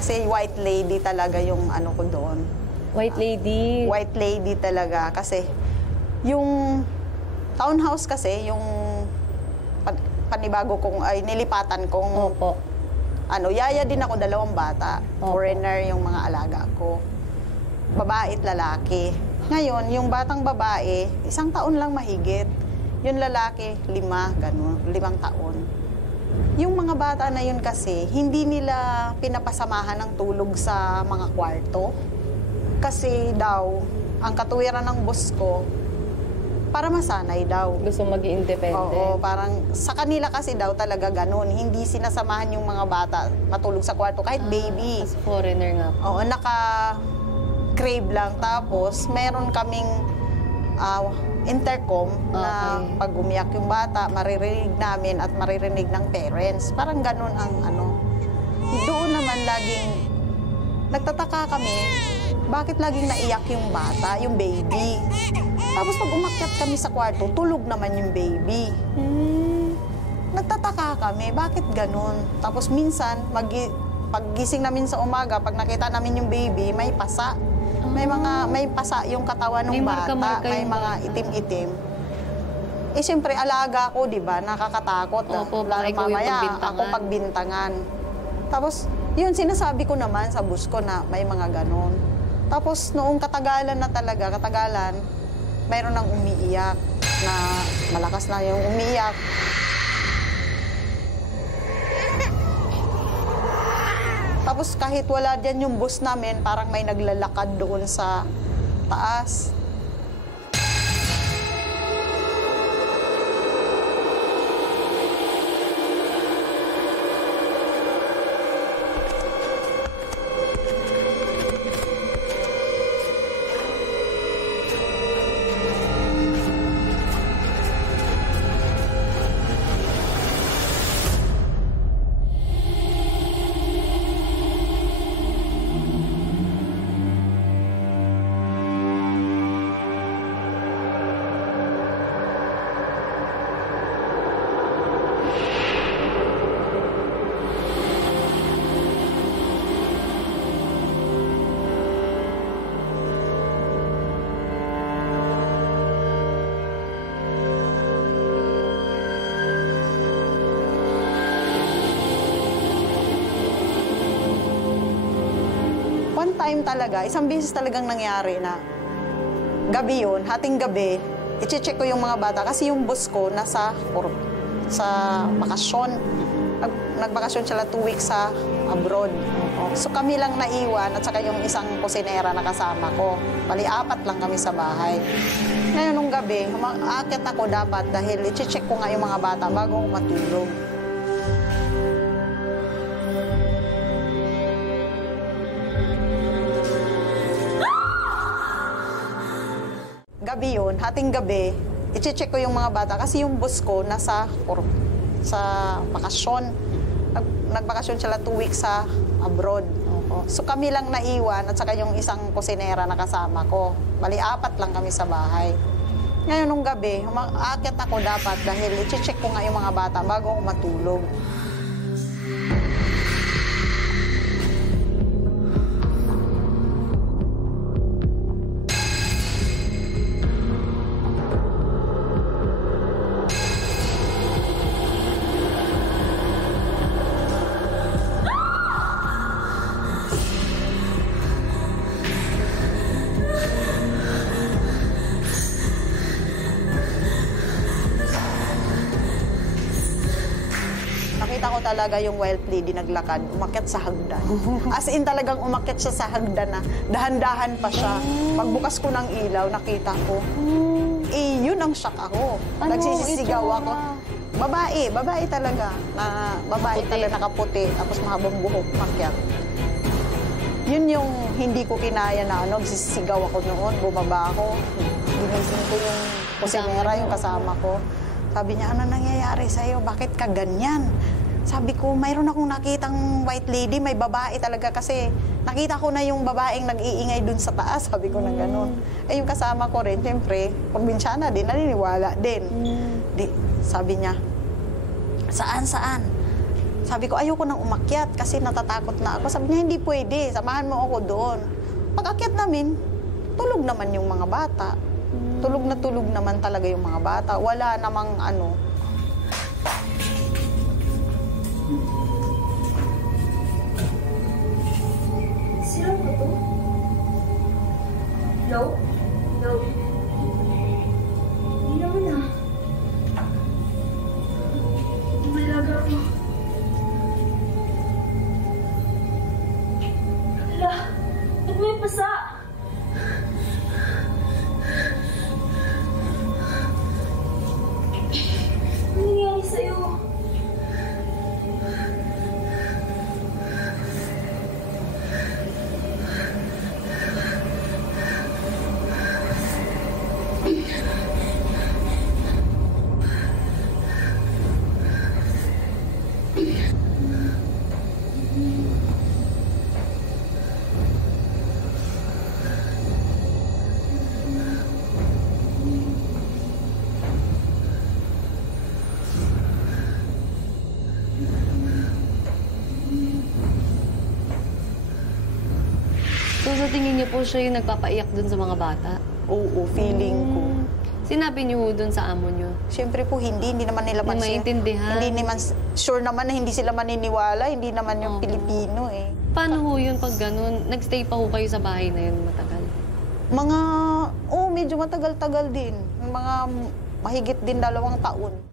Kasi white lady talaga yung ano ko doon. White lady. White lady talaga. Kasi yung townhouse kasi, yung panibago kong, ay nilipatan kong, Opo. yaya din ako, 2 bata. Opo. Foreigner yung mga alaga ko. Babae at lalaki. Ngayon, yung batang babae, 1 taon lang mahigit. Yung lalaki, 5, ganun, 5 taon. Yung mga bata na yun kasi, hindi nila pinapasamahan ng tulog sa mga kwarto. Kasi daw, ang katuwiran ng boss ko, para masanay daw. Gusto maging independent. Oo, parang sa kanila kasi daw talaga ganun. Hindi sinasamahan yung mga bata matulog sa kwarto, kahit baby. As foreigner nga po. Oo, naka-crave lang. Tapos, meron kaming intercom na Okay. pag umiyak yung bata, maririnig namin at maririnig ng parents. Parang ganun ang ano. Doon naman laging nagtataka kami, bakit laging naiyak yung bata, yung baby. Tapos pag umakyat kami sa kwarto, tulog naman yung baby. Nagtataka kami, bakit ganun? Tapos minsan, paggising namin sa umaga, pag nakita namin yung baby, may pasa. May pasa yung katawan ng May bata, marka-marka may yung mga bata. itim-itim. Eh, siyempre, alaga ko, di ba? Nakakatakot. Opo, Lalo ikaw yung mamaya, pagbintangan. ako pagbintangan. Tapos, yun, sinasabi ko naman sa bus ko na may mga ganon. Tapos, noong katagalan, mayroon nang umiiyak na malakas na yung umiiyak. Tapos kahit wala dyan yung bus namin, parang may naglalakad doon sa taas. One time talaga, isang beses talagang nangyari na gabi yun, hating gabi, i-check ko yung mga bata kasi yung bus ko nasa bakasyon. Nagbakasyon sila 2 weeks sa abroad. So kami lang naiwan at saka yung isang kusinera na kasama ko. Bali, 4 lang kami sa bahay. Ngayon nung gabi, aakyat ako dapat dahil i-check ko nga yung mga bata bago ako matulog. Gabi yun, hating gabi, i-check ko yung mga bata kasi yung bus ko nasa bakasyon. Nagbakasyon sila 2 weeks sa abroad. So kami lang naiwan at saka yung isang kusinera na kasama ko. Bali, 4 lang kami sa bahay. Ngayon nung gabi, aakyat ako dapat dahil i-check ko nga yung mga bata bago ako matulog. Nakita ko talaga yung wild lady naglakad, umakyat sa hagdan. As in talagang umakyat siya sa hagdan na dahan-dahan pa siya. Pagbukas ko ng ilaw, nakita ko. Eh, yun ang shock ako. Nagsisisigaw ako. Babae talaga. Babae talaga, nakaputi, tapos mahabang buhok, umakyat. Yun yung hindi ko kinaya na nagsisisigaw ako noon, bumaba ako. Ginising ko yung kusinera, yung kasama ko. Sabi niya, ano nangyayari sa'yo? Bakit ka ganyan? Sabi ko, mayroon akong nakitang white lady, may babae talaga kasi nakita ko na yung babaeng nag-iingay dun sa taas. Sabi ko na ganun. Eh yung kasama ko rin, siyempre, probinsyana din, naniniwala din. Sabi niya, saan? Sabi ko, ayoko nang umakyat kasi natatakot na ako. Sabi niya, hindi pwede, samahan mo ako doon. Pag-akyat namin, tulog naman yung mga bata. Tulog na tulog naman talaga yung mga bata. Wala namang ano. Sila ba to? Hello? Hello? Hindi naman ah. Malaga ako. Hala, ba't may pasa? Ano nangyari sa'yo? So sa tingin niyo po siya yung nagpapaiyak dun sa mga bata? Oo, feeling ko. Sinabi niyo dun sa amo niyo? Siyempre po, hindi naman nila Hindi maintindihan. Hindi naman, sure naman na hindi sila maniniwala, hindi naman yung Pilipino eh. Paano ho yun pag ganun? Nagstay pa ho kayo sa bahay na yun matagal? Medyo matagal-tagal din. Mga mahigit din 2 taon.